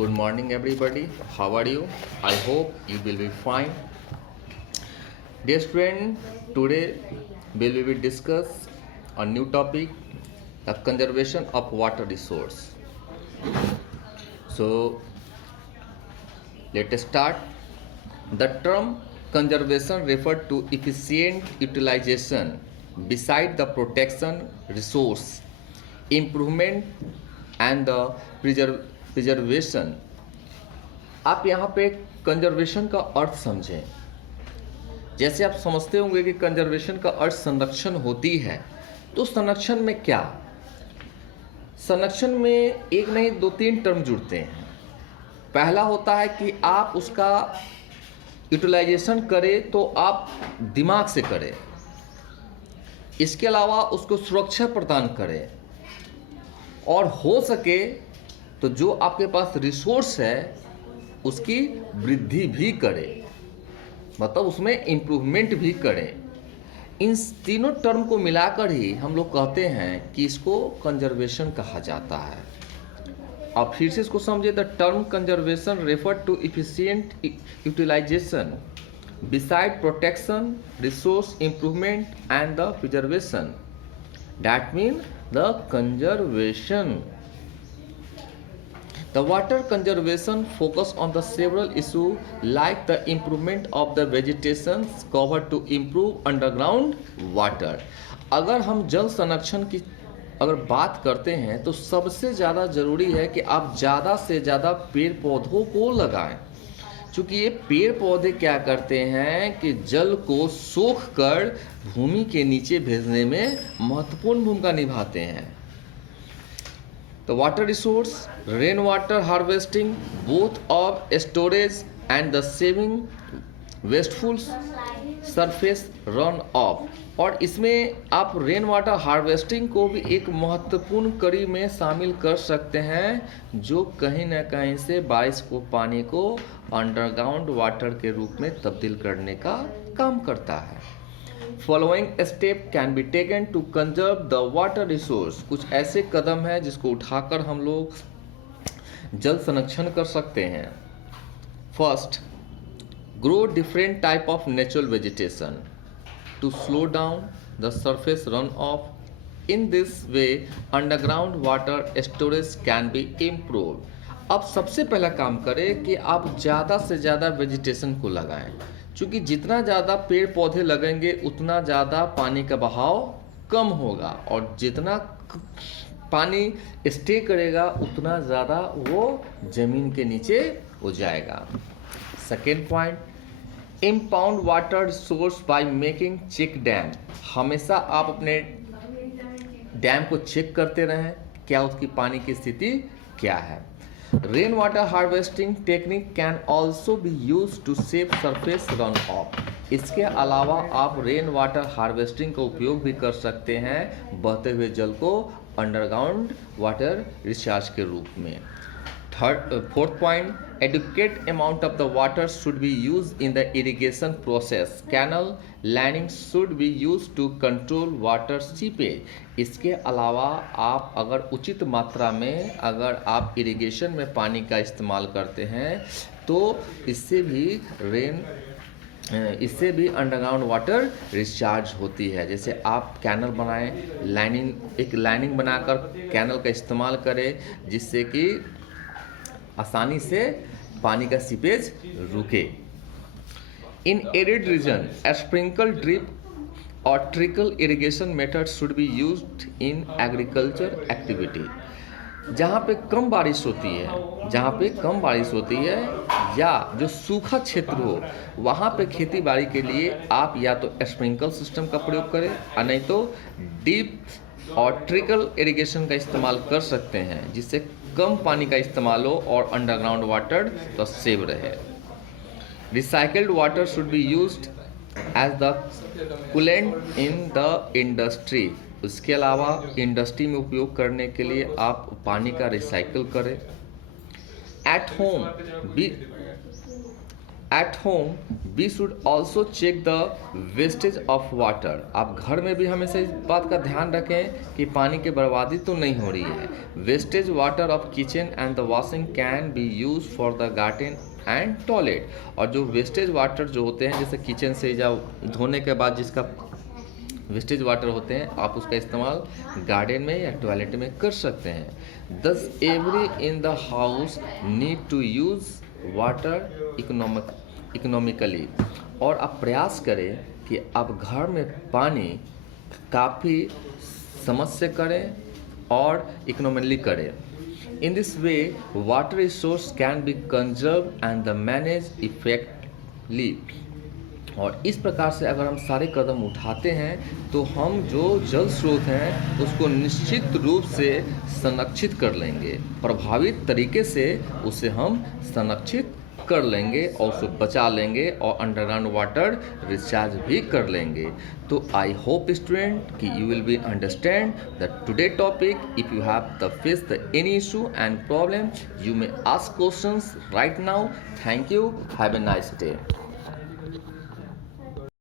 Good morning, everybody. How are you? I hope you will be fine. Dear student, today we will discuss a new topic, the conservation of water resource. So, let us start. The term conservation refers to efficient utilization beside the protection, resource, improvement and the preservation. आप यहाँ पे conservation का अर्थ समझें। जैसे आप समझते होंगे कि कंजर्वेशन का अर्थ संरक्षण होती है, तो संरक्षण में क्या, संरक्षण में एक नहीं दो तीन टर्म जुड़ते हैं। पहला होता है कि आप उसका यूटिलाइजेशन करें तो आप दिमाग से करें, इसके अलावा उसको सुरक्षा प्रदान करें और हो सके तो जो आपके पास रिसोर्स है उसकी वृद्धि भी करें, मतलब उसमें इम्प्रूवमेंट भी करें। इन तीनों टर्म को मिलाकर ही हम लोग कहते हैं कि इसको कंजर्वेशन कहा जाता है। अब फिर से इसको समझिए। The term conservation refer to efficient utilisation beside protection, resource improvement and the preservation. That mean the conservation. The water conservation focus on the several issues like the improvement of the vegetation cover to improve underground water. अगर हम जल संरक्षण की अगर बात करते हैं तो सबसे ज़्यादा ज़रूरी है कि आप ज़्यादा से ज़्यादा पेड़ पौधों को लगाएं, क्योंकि ये पेड़ पौधे क्या करते हैं कि जल को सोख कर भूमि के नीचे भेजने में महत्वपूर्ण भूमिका निभाते हैं। The water resource, rainwater harvesting, both of storage and the saving wasteful surface runoff. और इसमें आप रेन वाटर हार्वेस्टिंग को भी एक महत्वपूर्ण कड़ी में शामिल कर सकते हैं, जो कहीं ना कहीं से बारिश को पानी को अंडरग्राउंड वाटर के रूप में तब्दील करने का काम करता है। Following step can be taken to conserve the water resource. कुछ ऐसे कदम हैं जिसको उठाकर हम लोग जल संरक्षण कर सकते हैं। First, grow different type of natural vegetation to slow down the surface runoff. In this way, underground water storage can be improved. अब सबसे पहला काम करें कि आप ज़्यादा से ज़्यादा वेजिटेशन को लगाएं, क्योंकि जितना ज़्यादा पेड़ पौधे लगेंगे उतना ज़्यादा पानी का बहाव कम होगा और जितना पानी स्टे करेगा उतना ज़्यादा वो ज़मीन के नीचे हो जाएगा। Second point, impound water resource by making check dam. हमेशा आप अपने डैम को चेक करते रहें, क्या उसकी पानी की स्थिति क्या है। Rain water harvesting technique can also be use to save surface run off. इसके अलावा आप रेन वाटर हार्वेस्टिंग का उपयोग भी कर सकते हैं बहते हुए जल को अंडरग्राउंड वाटर रिचार्ज के रूप में। Fourth point, adequate amount of the water should be use in the irrigation process. Canal lining should be use to control water seepage. इसके अलावा आप अगर उचित मात्रा में अगर आप इरिगेशन में पानी का इस्तेमाल करते हैं तो इससे भी अंडरग्राउंड वाटर रिचार्ज होती है। जैसे आप कैनल बनाएं, एक लाइनिंग बनाकर कैनल का इस्तेमाल करें जिससे कि आसानी से पानी का सीपेज रुके। In arid region sprinkle drip और trickle irrigation method should be used in agriculture activity. जहाँ पे कम बारिश होती है या जो सूखा क्षेत्र हो वहाँ पे खेती बाड़ी के लिए आप या तो स्प्रिंकल सिस्टम का प्रयोग करें और नहीं तो डीप और ट्रिकल इरिगेशन का इस्तेमाल कर सकते हैं, जिससे कम पानी का इस्तेमाल हो और अंडरग्राउंड वाटर तो सेव रहे। Recycled water should be used as the coolant in the industry. उसके अलावा इंडस्ट्री में उपयोग करने के लिए आप पानी का रिसाइकल करें। At home we should also check the wastage of water. आप घर में भी हमेशा इस बात का ध्यान रखें कि पानी की बर्बादी तो नहीं हो रही है। Wastage water of kitchen and the washing can be use for the garden and toilet. और जो वेस्टेज वाटर जो होते हैं जैसे किचन से या धोने के बाद जिसका वेस्टेज वाटर होते हैं, आप उसका इस्तेमाल गार्डन में या टॉयलेट में कर सकते हैं। Thus every in the house need to use water economically. और आप प्रयास करें कि आप घर में पानी काफ़ी समझ से करें और इकोनॉमिकली करें। In this way water resource can be conserve and the manage effectively. और इस प्रकार से अगर हम सारे कदम उठाते हैं तो हम जो जल स्रोत हैं उसको निश्चित रूप से संरक्षित कर लेंगे, प्रभावित तरीके से उसे हम संरक्षित कर लेंगे और उसे बचा लेंगे और अंडरग्राउंड वाटर रिचार्ज भी कर लेंगे। तो आई होप स्टूडेंट कि you will be understand the today topic. If you have the face the any issue and problem you may ask questions right now. Thank you, have a nice day.